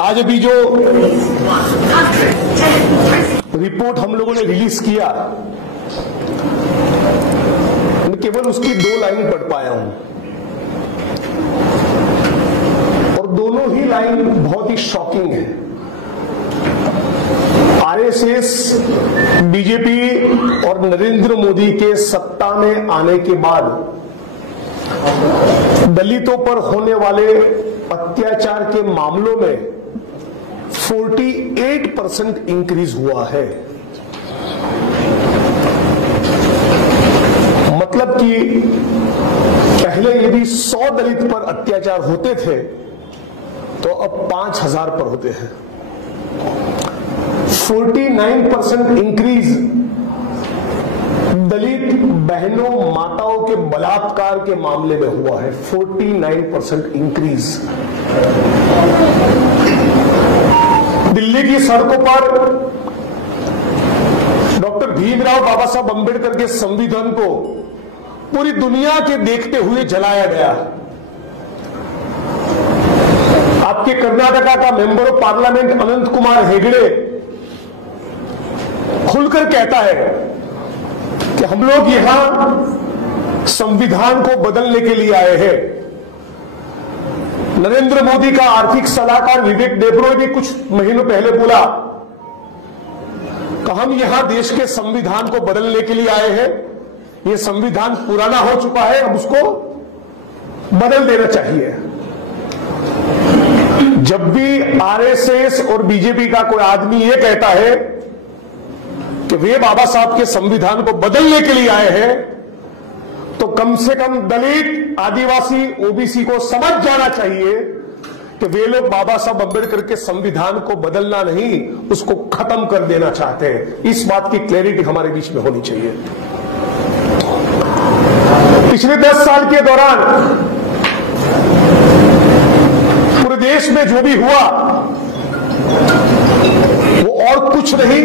आज अभी जो रिपोर्ट हम लोगों ने रिलीज किया, मैं केवल उसकी 2 लाइन पढ़ पाया हूं और दोनों ही लाइन बहुत ही शॉकिंग है। आरएसएस, बीजेपी और नरेंद्र मोदी के सत्ता में आने के बाद दलितों पर होने वाले अत्याचार के मामलों में 48% इंक्रीज हुआ है। मतलब कि पहले यदि 100 दलित पर अत्याचार होते थे तो अब 5000 पर होते हैं। 49% इंक्रीज दलित बहनों माताओं के बलात्कार के मामले में हुआ है। 49% इंक्रीज। दिल्ली की सड़कों पर डॉक्टर भीमराव बाबा साहब अंबेडकर के संविधान को पूरी दुनिया के देखते हुए जलाया गया। आपके कर्नाटका का मेंबर ऑफ पार्लियामेंट अनंत कुमार हेगड़े खुलकर कहता है कि हम लोग यहां संविधान को बदलने के लिए आए हैं। नरेंद्र मोदी का आर्थिक सलाहकार विवेक देबरॉय ने कुछ महीनों पहले बोला कि हम यहां देश के संविधान को बदलने के लिए आए हैं। यह संविधान पुराना हो चुका है, अब उसको बदल देना चाहिए। जब भी आरएसएस और बीजेपी का कोई आदमी यह कहता है कि वे बाबा साहब के संविधान को बदलने के लिए आए हैं, तो कम से कम दलित, आदिवासी, ओबीसी को समझ जाना चाहिए कि वे लोग बाबा साहब अंबेडकर के संविधान को बदलना नहीं, उसको खत्म कर देना चाहते हैं। इस बात की क्लैरिटी हमारे बीच में होनी चाहिए। पिछले 10 साल के दौरान पूरे देश में जो भी हुआ वो और कुछ नहीं,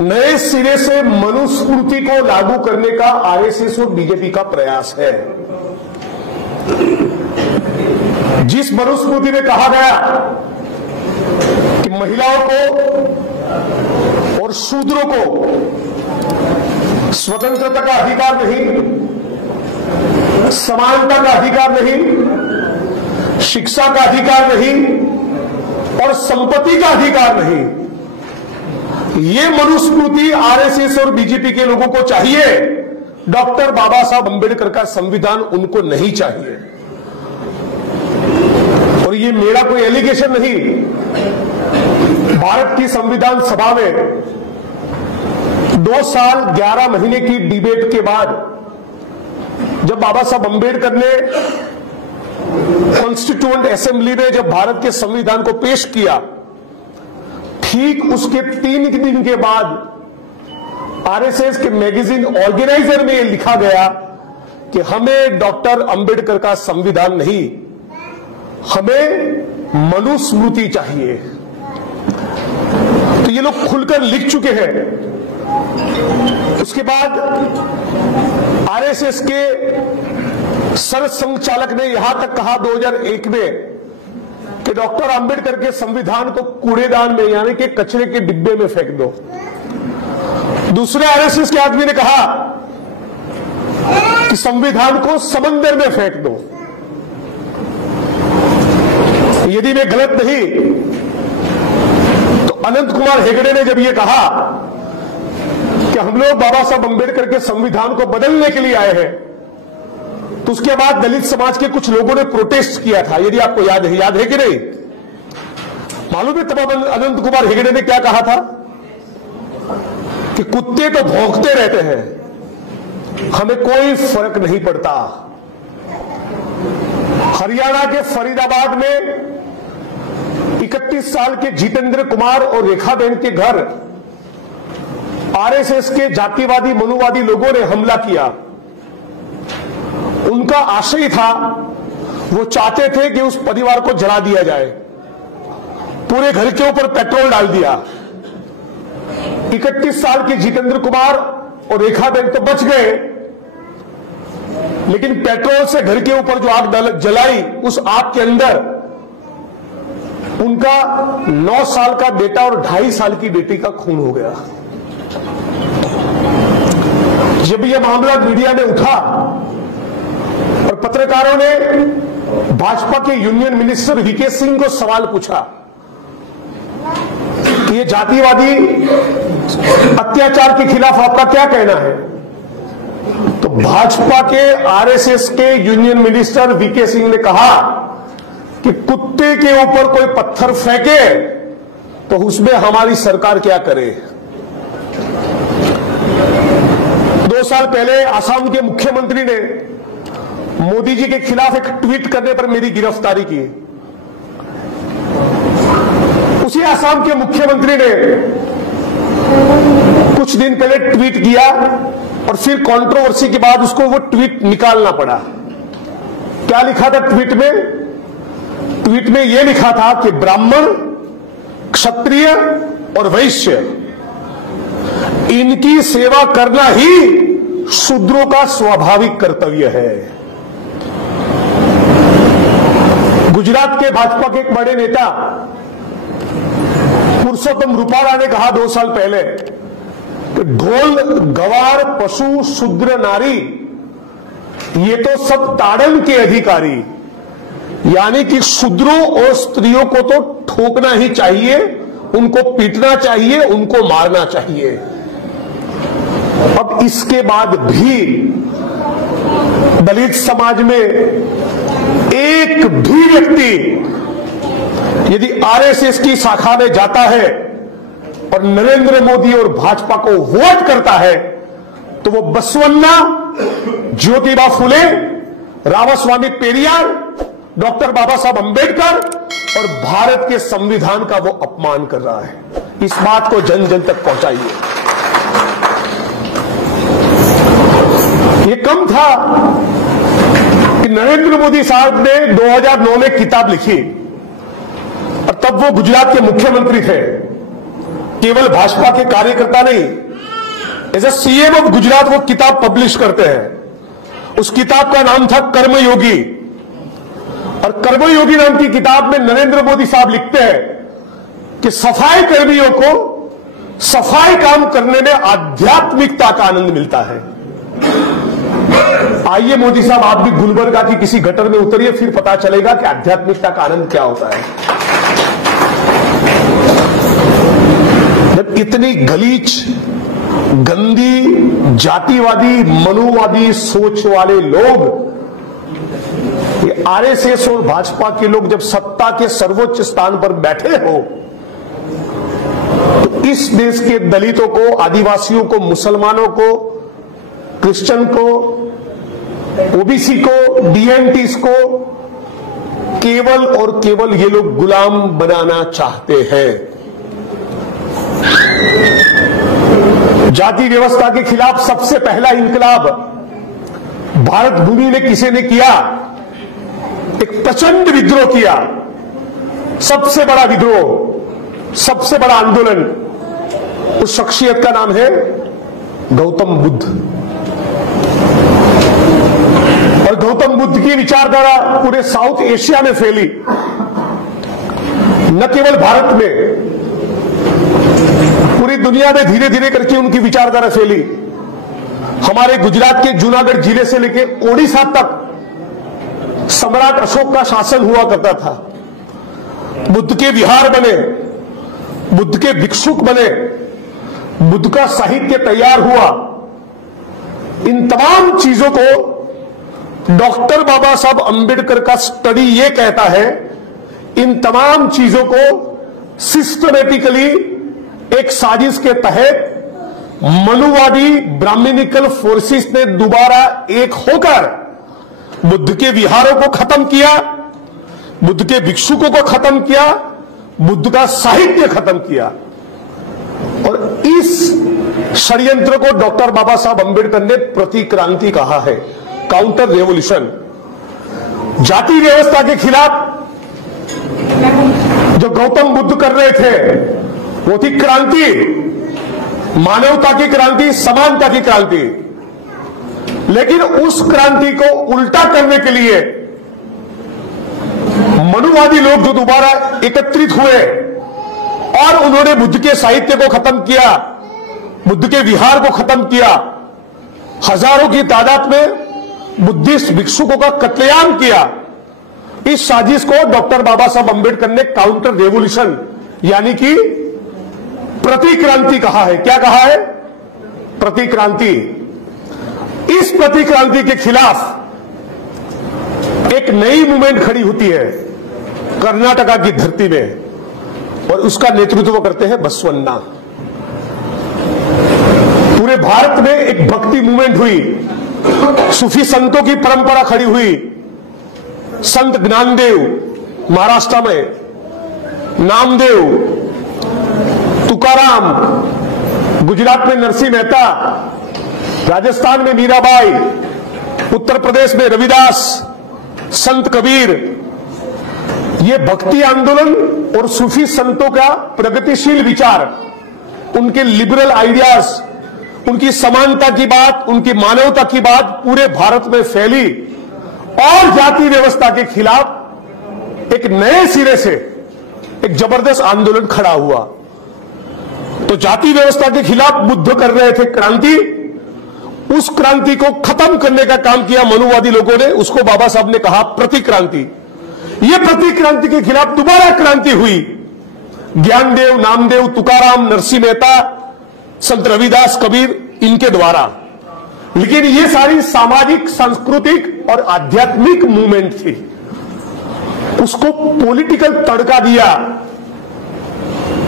नए सिरे से मनुस्मृति को लागू करने का आरएसएस और बीजेपी का प्रयास है। जिस मनुस्मृति में कहा गया कि महिलाओं को और शूद्रों को स्वतंत्रता का अधिकार नहीं, समानता का अधिकार नहीं, शिक्षा का अधिकार नहीं और संपत्ति का अधिकार नहीं, ये मनुस्मृति आरएसएस और बीजेपी के लोगों को चाहिए। डॉक्टर बाबा साहब अंबेडकर का संविधान उनको नहीं चाहिए। और ये मेरा कोई एलिगेशन नहीं, भारत की संविधान सभा में 2 साल 11 महीने की डिबेट के बाद जब बाबा साहब अंबेडकर ने कॉन्स्टिट्यूएंट असेंबली में जब भारत के संविधान को पेश किया, ठीक उसके 3 दिन के बाद आरएसएस के मैगजीन ऑर्गेनाइजर में लिखा गया कि हमें डॉक्टर अंबेडकर का संविधान नहीं, हमें मनुस्मृति चाहिए। तो ये लोग खुलकर लिख चुके हैं। उसके बाद आरएसएस के सरसंघचालक ने यहां तक कहा 2001 में कि डॉक्टर अंबेडकर के संविधान को कूड़ेदान में यानी कि कचरे के डिब्बे में फेंक दो। दूसरे आरएसएस के आदमी ने कहा कि संविधान को समंदर में फेंक दो। यदि मैं गलत नहीं तो अनंत कुमार हेगड़े ने जब यह कहा कि हम लोग बाबा साहब अंबेडकर के संविधान को बदलने के लिए आए हैं, तो उसके बाद दलित समाज के कुछ लोगों ने प्रोटेस्ट किया था। यदि आपको याद है कि नहीं? मालूम है तब अनंत कुमार हेगड़े ने क्या कहा था कि कुत्ते तो भौंकते रहते हैं, हमें कोई फर्क नहीं पड़ता। हरियाणा के फरीदाबाद में 31 साल के जितेंद्र कुमार और रेखाबेन के घर आरएसएस के जातिवादी मनुवादी लोगों ने हमला किया। उनका आशय था, वो चाहते थे कि उस परिवार को जला दिया जाए। पूरे घर के ऊपर पेट्रोल डाल दिया। 31 साल के जितेंद्र कुमार और रेखाबेन तो बच गए, लेकिन पेट्रोल से घर के ऊपर जो आग जलाई, उस आग के अंदर उनका 9 साल का बेटा और 2.5 साल की बेटी का खून हो गया। जब यह मामला मीडिया में उठा और पत्रकारों ने भाजपा के यूनियन मिनिस्टर वीके सिंह को सवाल पूछा कि ये जातिवादी अत्याचार के खिलाफ आपका क्या कहना है, तो भाजपा के आरएसएस के यूनियन मिनिस्टर वीके सिंह ने कहा कि कुत्ते के ऊपर कोई पत्थर फेंके तो उसमें हमारी सरकार क्या करे। 2 साल पहले असम के मुख्यमंत्री ने मोदी जी के खिलाफ एक ट्वीट करने पर मेरी गिरफ्तारी की। उसी असम के मुख्यमंत्री ने कुछ दिन पहले ट्वीट किया और फिर कंट्रोवर्सी के बाद उसको वो ट्वीट निकालना पड़ा। क्या लिखा था ट्वीट में? ट्वीट में यह लिखा था कि ब्राह्मण, क्षत्रिय और वैश्य इनकी सेवा करना ही शूद्रों का स्वाभाविक कर्तव्य है। गुजरात के भाजपा के एक बड़े नेता पुरुषोत्तम रूपाला ने कहा 2 साल पहले कि ढोल, गवार, पशु, शूद्र, नारी ये तो सब ताड़न के अधिकारी, यानी कि शूद्रों और स्त्रियों को तो ठोकना ही चाहिए, उनको पीटना चाहिए, उनको मारना चाहिए। अब इसके बाद भी दलित समाज में एक भी व्यक्ति यदि आरएसएस की शाखा में जाता है और नरेंद्र मोदी और भाजपा को वोट करता है तो वो बसवन्ना, ज्योतिबा फुले, रामास्वामी पेरियार, डॉक्टर बाबा साहब अंबेडकर और भारत के संविधान का वो अपमान कर रहा है। इस बात को जन जन तक पहुंचाइए। ये कम था कि नरेंद्र मोदी साहब ने 2009 में किताब लिखी और तब वो गुजरात के मुख्यमंत्री थे। केवल भाजपा के कार्यकर्ता नहीं, as a CM of Gujarat वो किताब पब्लिश करते हैं। उस किताब का नाम था कर्मयोगी और कर्मयोगी नाम की किताब में नरेंद्र मोदी साहब लिखते हैं कि सफाई कर्मियों को सफाई काम करने में आध्यात्मिकता का आनंद मिलता है। आइए मोदी साहब, आप भी गुलबर्गा की किसी गटर में उतरिए, फिर पता चलेगा कि आध्यात्मिकता का आनंद क्या होता है। जब इतनी गलीच, गंदी, जातिवादी, मनुवादी सोच वाले लोग, ये आरएसएस और भाजपा के लोग जब सत्ता के सर्वोच्च स्थान पर बैठे हो तो इस देश के दलितों को, आदिवासियों को, मुसलमानों को, क्रिश्चियन को, ओबीसी को, डीएनटीस को केवल और केवल ये लोग गुलाम बनाना चाहते हैं। जाति व्यवस्था के खिलाफ सबसे पहला इंकलाब भारत भूमि में किसी ने किया? एक प्रचंड विद्रोह किया, सबसे बड़ा विद्रोह, सबसे बड़ा आंदोलन। उस शख्सियत का नाम है गौतम बुद्ध। और गौतम बुद्ध की विचारधारा पूरे साउथ एशिया में फैली, न केवल भारत में, पूरी दुनिया में धीरे धीरे करके उनकी विचारधारा फैली। हमारे गुजरात के जूनागढ़ जिले से लेकर ओडिशा तक सम्राट अशोक का शासन हुआ करता था। बुद्ध के विहार बने, बुद्ध के भिक्षुक बने, बुद्ध का साहित्य तैयार हुआ। इन तमाम चीजों को डॉक्टर बाबा साहब अंबेडकर का स्टडी ये कहता है, इन तमाम चीजों को सिस्टमेटिकली एक साजिश के तहत मनुवादी ब्राह्मणिकल फोर्सेस ने दोबारा एक होकर बुद्ध के विहारों को खत्म किया, बुद्ध के भिक्षुकों को खत्म किया, बुद्ध का साहित्य खत्म किया। और इस षड्यंत्र को डॉक्टर बाबा साहब अंबेडकर ने प्रतिक्रांति कहा है, काउंटर रेवोल्यूशन। जाति व्यवस्था के खिलाफ जो गौतम बुद्ध कर रहे थे वो थी क्रांति, मानवता की क्रांति, समानता की क्रांति। लेकिन उस क्रांति को उल्टा करने के लिए मनुवादी लोग जो दोबारा एकत्रित हुए और उन्होंने बुद्ध के साहित्य को खत्म किया, बुद्ध के विहार को खत्म किया, हजारों की तादाद में बुद्धिस्ट भिक्षुकों का कत्लेआम किया, इस साजिश को डॉक्टर बाबा साहब अंबेडकर ने काउंटर रेवोल्यूशन यानी कि प्रतिक्रांति कहा है। क्या कहा है? प्रतिक्रांति। इस प्रतिक्रांति के खिलाफ एक नई मूवमेंट खड़ी होती है कर्नाटका की धरती में, और उसका नेतृत्व करते हैं बसवन्ना। पूरे भारत में एक भक्ति मूवमेंट हुई, सूफी संतों की परंपरा खड़ी हुई। संत ज्ञानदेव महाराष्ट्र में, नामदेव, तुकाराम, गुजरात में नरसिंह मेहता, राजस्थान में मीराबाई, उत्तर प्रदेश में रविदास, संत कबीर, ये भक्ति आंदोलन और सूफी संतों का प्रगतिशील विचार, उनके लिबरल आइडियाज, उनकी समानता की बात, उनकी मानवता की बात पूरे भारत में फैली और जाति व्यवस्था के खिलाफ एक नए सिरे से एक जबरदस्त आंदोलन खड़ा हुआ। तो जाति व्यवस्था के खिलाफ बुद्ध कर रहे थे क्रांति, उस क्रांति को खत्म करने का काम किया मनुवादी लोगों ने, उसको बाबा साहब ने कहा प्रतिक्रांति। यह प्रतिक्रांति के खिलाफ दोबारा क्रांति हुई। ज्ञानदेव, नामदेव, तुकाराम, नरसिंह मेहता, संत रविदास, कबीर, इनके द्वारा। लेकिन ये सारी सामाजिक, सांस्कृतिक और आध्यात्मिक मूवमेंट थी, उसको पॉलिटिकल तड़का दिया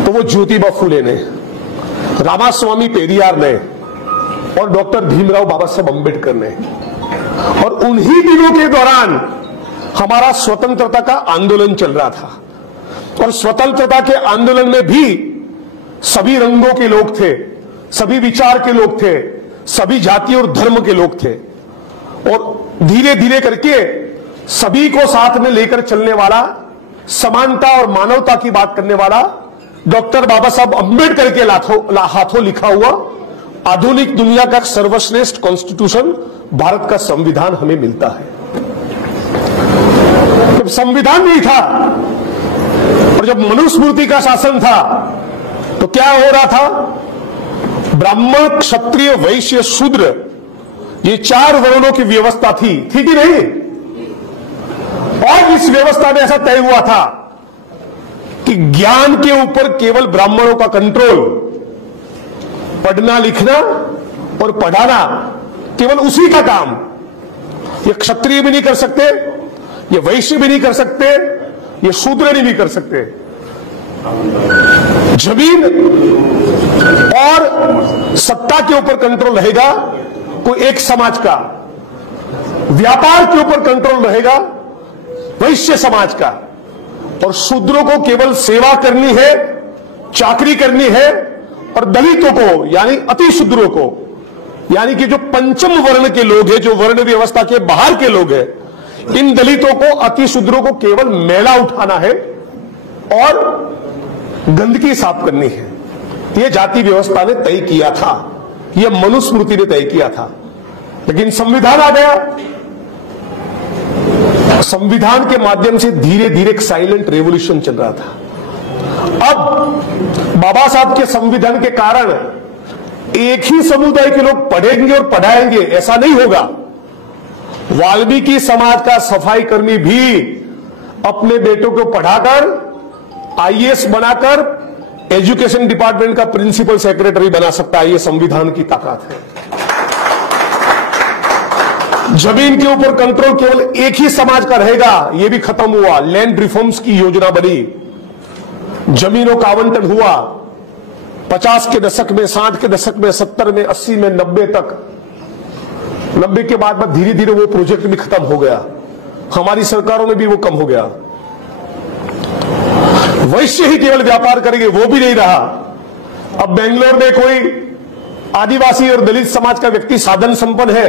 तो वो ज्योतिबा फुले ने, रामास्वामी पेरियार ने और डॉक्टर भीमराव बाबा साहब अंबेडकर ने। और उन्हीं दिनों के दौरान हमारा स्वतंत्रता का आंदोलन चल रहा था, और स्वतंत्रता के आंदोलन में भी सभी रंगों के लोग थे, सभी विचार के लोग थे, सभी जाति और धर्म के लोग थे, और धीरे धीरे करके सभी को साथ में लेकर चलने वाला, समानता और मानवता की बात करने वाला डॉक्टर बाबा साहब अंबेडकर के हाथों लिखा हुआ आधुनिक दुनिया का सर्वश्रेष्ठ कॉन्स्टिट्यूशन भारत का संविधान हमें मिलता है। जब संविधान नहीं था और जब मनुस्मृति का शासन था तो क्या हो रहा था? ब्राह्मण, क्षत्रिय, वैश्य, शूद्र, ये 4 वर्णों की व्यवस्था थी कि नहीं? और इस व्यवस्था में ऐसा तय हुआ था कि ज्ञान के ऊपर केवल ब्राह्मणों का कंट्रोल, पढ़ना लिखना और पढ़ाना केवल उसी का काम। ये क्षत्रिय भी नहीं कर सकते, ये वैश्य भी नहीं कर सकते, ये शूद्र भी कर सकते। जमीन और सत्ता के ऊपर कंट्रोल रहेगा कोई एक समाज का, व्यापार के ऊपर कंट्रोल रहेगा वैश्य समाज का, और शूद्रों को केवल सेवा करनी है, चाकरी करनी है, और दलितों को यानी अति शूद्रों को, यानी कि जो पंचम वर्ण के लोग हैं, जो वर्ण व्यवस्था के बाहर के लोग हैं, इन दलितों को, अति शूद्रों को केवल मैला उठाना है और गंदगी साफ करनी है। यह जाति व्यवस्था ने तय किया था, यह मनुस्मृति ने तय किया था। लेकिन संविधान आ गया, संविधान के माध्यम से धीरे धीरे एक साइलेंट रेवोल्यूशन चल रहा था। अब बाबा साहब के संविधान के कारण एक ही समुदाय के लोग पढ़ेंगे और पढ़ाएंगे ऐसा नहीं होगा। वाल्मीकि समाज का सफाई कर्मी भी अपने बेटों को पढ़ाकर आईएएस बनाकर एजुकेशन डिपार्टमेंट का प्रिंसिपल सेक्रेटरी बना सकता है। यह संविधान की ताकत है। जमीन के ऊपर कंट्रोल केवल एक ही समाज का रहेगा, यह भी खत्म हुआ। लैंड रिफॉर्म्स की योजना बनी, जमीनों का आवंटन हुआ। 50 के दशक में, 60 के दशक में, 70 में, 80 में, 90 तक। 90 के बाद धीरे धीरे वो प्रोजेक्ट भी खत्म हो गया, हमारी सरकारों में भी वो कम हो गया। वैश्य ही केवल व्यापार करेंगे, वो भी नहीं रहा। अब बेंगलोर में कोई आदिवासी और दलित समाज का व्यक्ति साधन संपन्न है,